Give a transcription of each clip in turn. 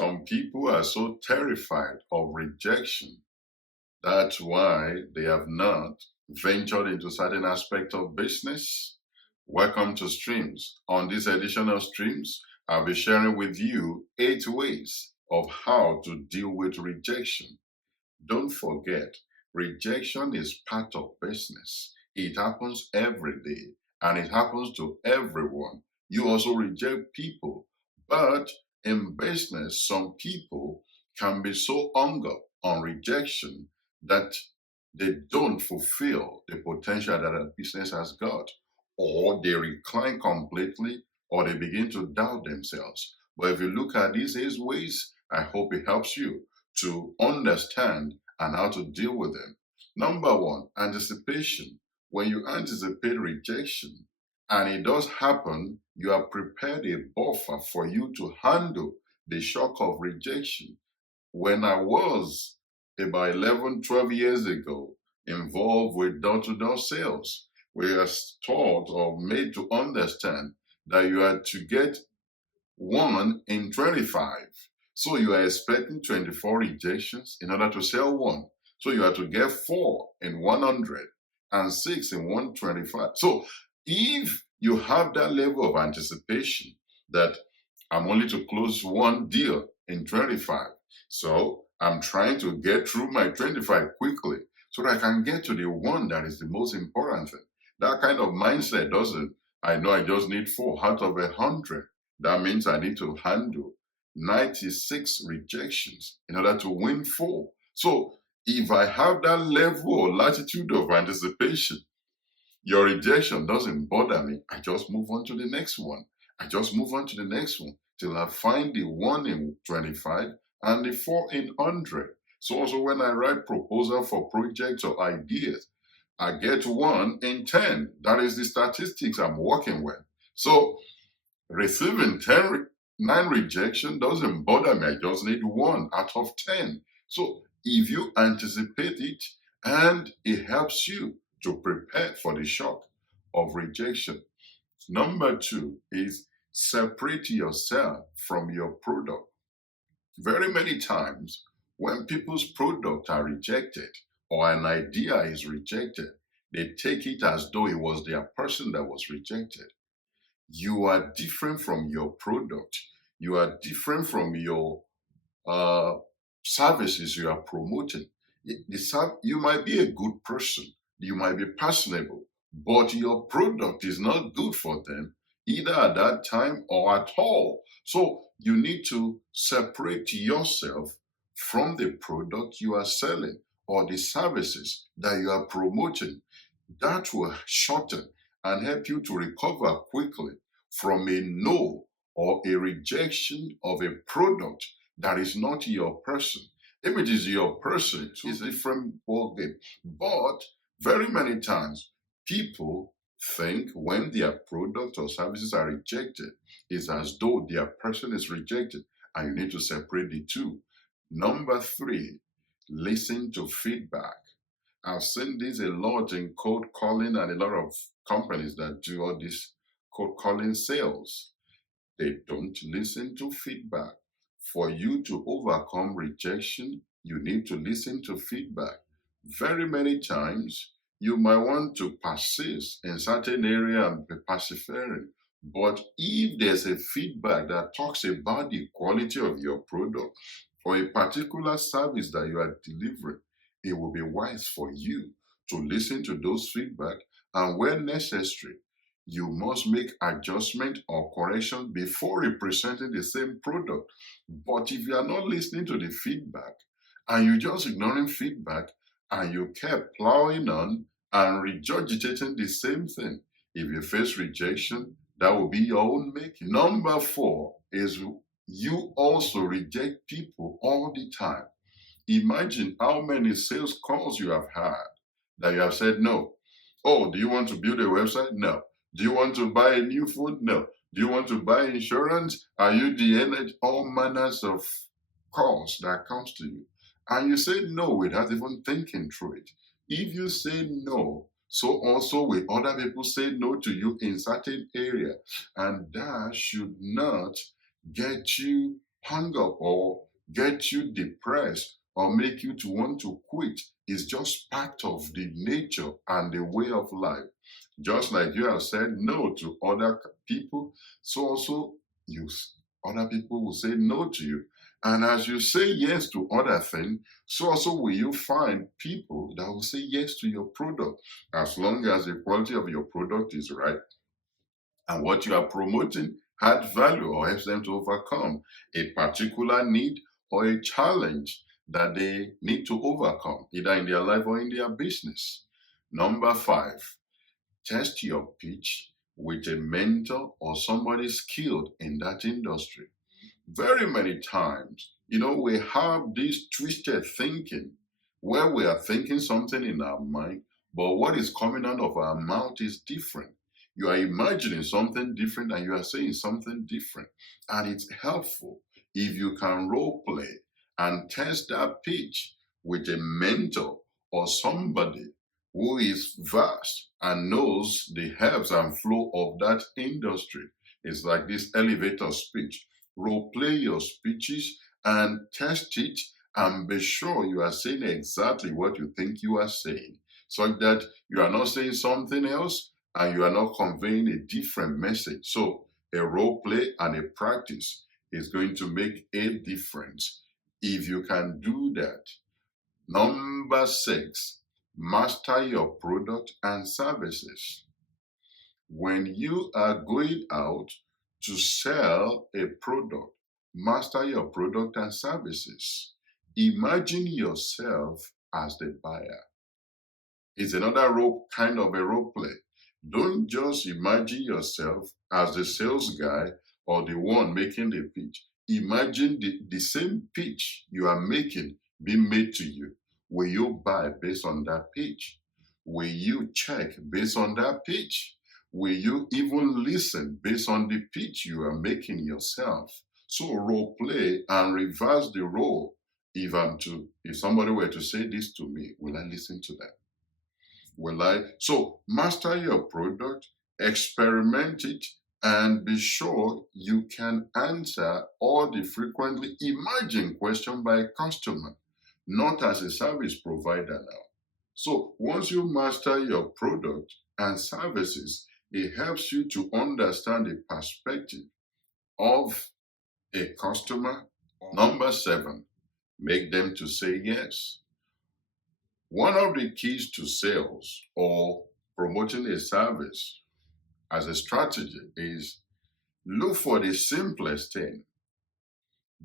Some people are so terrified of rejection. That's why they have not ventured into certain aspects of business. Welcome to Streams. On this edition of Streams, I'll be sharing with you 8 ways of how to deal with rejection. Don't forget, rejection is part of business. It happens every day and it happens to everyone. You also reject people. But in business, some people can be so hung up on rejection that they don't fulfill the potential that a business has got, or they recline completely, or they begin to doubt themselves. But if you look at these 8 ways, I hope it helps you to understand and how to deal with them. Number one, anticipation. When you anticipate rejection and it does happen, you have prepared a buffer for you to handle the shock of rejection. When I was about 11, 12 years ago involved with door-to-door sales, we are taught or made to understand that you had to get 1 in 25. So you are expecting 24 rejections in order to sell 1. So you have to get 4 in 100 and 6 in 125. So if you have that level of anticipation that I'm only to close 1 deal in 25, so I'm trying to get through my 25 quickly so that I can get to the 1 that is the most important thing. That kind of mindset doesn't, I know I just need 4 out of 100. That means I need to handle 96 rejections in order to win 4. So if I have that level or latitude of anticipation, your rejection doesn't bother me. I just move on to the next one. I just move on to the next one till I find the 1 in 25 and the 4 in 100. So also when I write proposal for projects or ideas, I get 1 in 10. That is the statistics I'm working with. So receiving 9 rejection doesn't bother me. I just need 1 out of 10. So if you anticipate it and it helps you to prepare for the shock of rejection. Number 2 is separate yourself from your product. Very many times when people's products are rejected or an idea is rejected, they take it as though it was their person that was rejected. You are different from your product. You are different from your services you are promoting. You might be a good person. You might be personable, but your product is not good for them either at that time or at all. So you need to separate yourself from the product you are selling or the services that you are promoting. That will shorten and help you to recover quickly from a no or a rejection of a product that is not your person. If it is your person, it's a different ballgame. But very many times, people think when their product or services are rejected, it's as though their person is rejected, and you need to separate the two. Number 3, listen to feedback. I've seen this a lot in cold calling and a lot of companies that do all this cold calling sales. They don't listen to feedback. For you to overcome rejection, you need to listen to feedback. Very many times, you might want to persist in certain area and be persevering. But if there's a feedback that talks about the quality of your product or a particular service that you are delivering, it will be wise for you to listen to those feedback, and when necessary, you must make adjustment or correction before representing the same product. But if you are not listening to the feedback and you're just ignoring feedback and you kept plowing on and regurgitating the same thing, if you face rejection, that will be your own making. Number 4 is you also reject people all the time. Imagine how many sales calls you have had that you have said no. Oh, do you want to build a website? No. Do you want to buy a new phone? No. Do you want to buy insurance? Are you the energy? All manners of calls that comes to you. And you say no without even thinking through it. If you say no, so also will other people say no to you in certain area. And that should not get you hung up or get you depressed or make you to want to quit. It's just part of the nature and the way of life. Just like you have said no to other people, so also you other people will say no to you. And as you say yes to other things, so also will you find people that will say yes to your product, as long as the quality of your product is right and what you are promoting had value or helps them to overcome a particular need or a challenge that they need to overcome, either in their life or in their business. Number five, test your pitch with a mentor or somebody skilled in that industry. Very many times, we have this twisted thinking where we are thinking something in our mind, but what is coming out of our mouth is different. You are imagining something different and you are saying something different. And it's helpful if you can role play and test that pitch with a mentor or somebody who is vast and knows the ebbs and flow of that industry. It's like this elevator speech. Role play your speeches and test it and be sure you are saying exactly what you think you are saying, so that you are not saying something else and you are not conveying a different message. So a role play and a practice is going to make a difference if you can do that. Number six, master your product and services. When you are going out to sell a product, master your product and services. Imagine yourself as the buyer. It's another role, kind of a role play. Don't just imagine yourself as the sales guy or the one making the pitch. Imagine the same pitch you are making being made to you. Will you buy based on that pitch? Will you check based on that pitch? Will you even listen based on the pitch you are making yourself? So role play and reverse the role. If somebody were to say this to me, will I listen to that? Will I? So master your product, experiment it, and be sure you can answer all the frequently imagined questions by a customer, not as a service provider now. So once you master your product and services, it helps you to understand the perspective of a customer. Number seven, make them to say yes. One of the keys to sales or promoting a service as a strategy is look for the simplest thing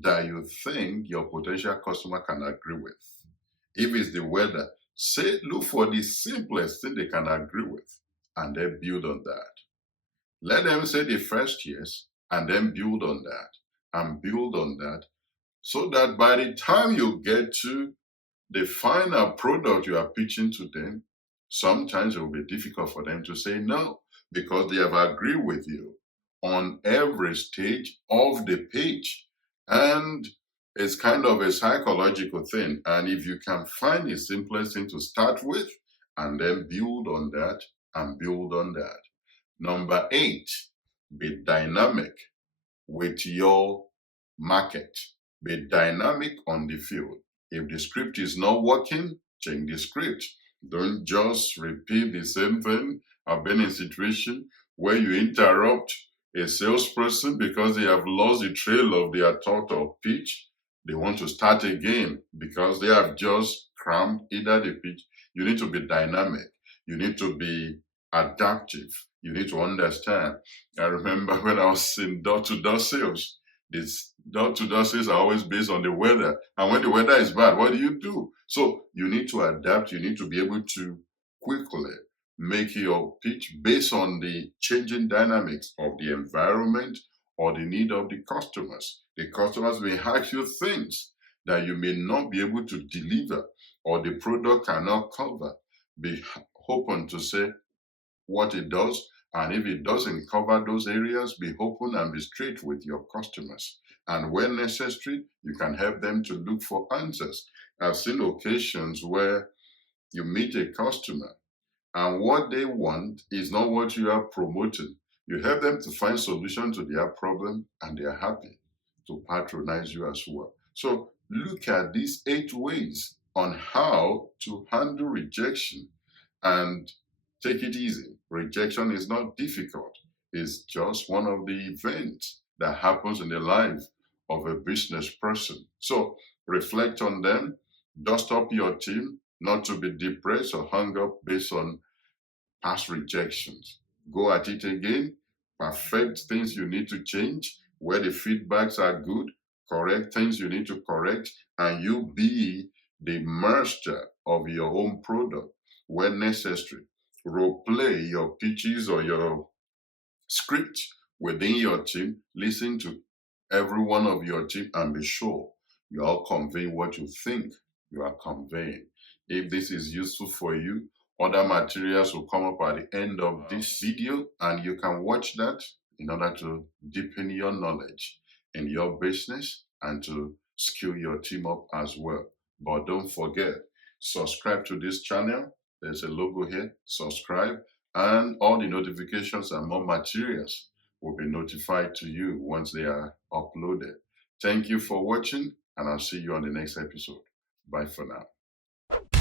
that you think your potential customer can agree with. If it's the weather, look for the simplest thing they can agree with and then build on that. Let them say the first yes and then build on that and build on that, so that by the time you get to the final product you are pitching to them, sometimes it will be difficult for them to say no because they have agreed with you on every stage of the pitch. And it's kind of a psychological thing. And if you can find the simplest thing to start with and then build on that and build on that. Number eight, be dynamic with your market. Be dynamic on the field. If the script is not working, change the script. Don't just repeat the same thing. I've been in a situation where you interrupt a salesperson because they have lost the trail of their thought or pitch. They want to start again because they have just crammed either the pitch. You need to be dynamic. You need to be adaptive. You need to understand. I remember when I was in door-to-door sales, this door-to-door sales are always based on the weather. And when the weather is bad, what do? So you need to adapt. You need to be able to quickly make your pitch based on the changing dynamics of the environment or the need of the customers. The customers may ask you things that you may not be able to deliver or the product cannot cover. Be open to say what it does, and if it doesn't cover those areas, be open and be straight with your customers. And when necessary, you can help them to look for answers. I've seen occasions where you meet a customer and what they want is not what you are promoting. You help them to find solution to their problem and they are happy. to patronize you as well. So look at these 8 ways on how to handle rejection and take it easy. Rejection is not difficult. It's just one of the events that happens in the life of a business person. So reflect on them, dust up your team, not to be depressed or hung up based on past rejections. Go at it again, perfect things you need to change, where the feedbacks are good, correct things you need to correct, and you be the master of your own product when necessary. Role play your pitches or your script within your team. Listen to every one of your team and be sure you are conveying what you think you are conveying. If this is useful for you, other materials will come up at the end of this video and you can watch that in order to deepen your knowledge in your business and to skill your team up as well. But don't forget, subscribe to this channel. There's a logo here. Subscribe, and all the notifications and more materials will be notified to you once they are uploaded. Thank you for watching, and I'll see you on the next episode. Bye for now.